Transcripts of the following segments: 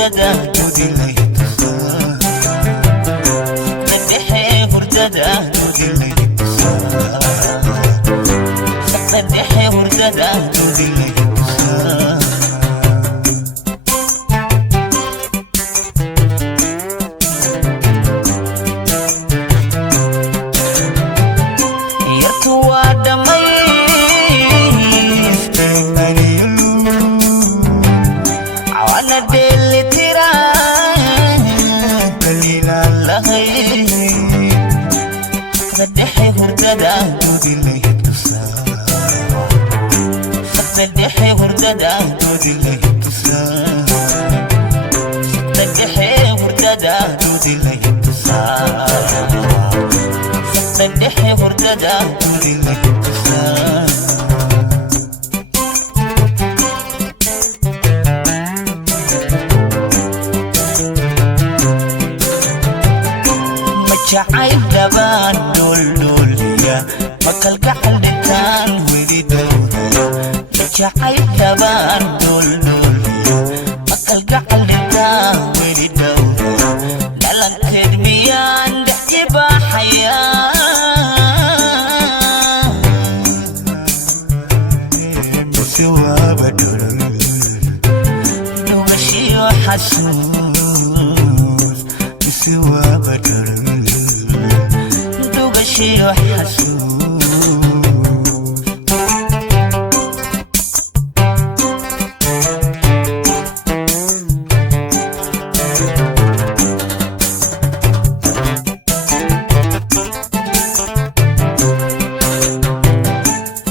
hurdada dudilay saddexe hurdada dudilay saddexe hurdada dudilay yartu waa dhamay saddexe hurdada dudilay saddexe hurdada dudilay saddexe hurdada dudilay saddexe hurdada dudilay jacayl dabaan dholdhooliya makalgacal dhintaan weli dhowdaya jacayl dabaan dholdhooliya makalgacal dhintaan weli dhowdaya dhalanteed miyaan dhex ibaaxaya mise waaba dholol dhugashiyo xasuus mise waaba dholol شيء حسود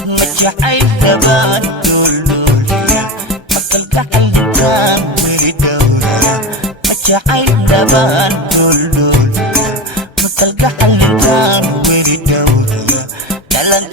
مجعل دبان دولوليا مكالكحل دبان وردوليا مجعل دبان دولوليا مكالكحل دبان dalam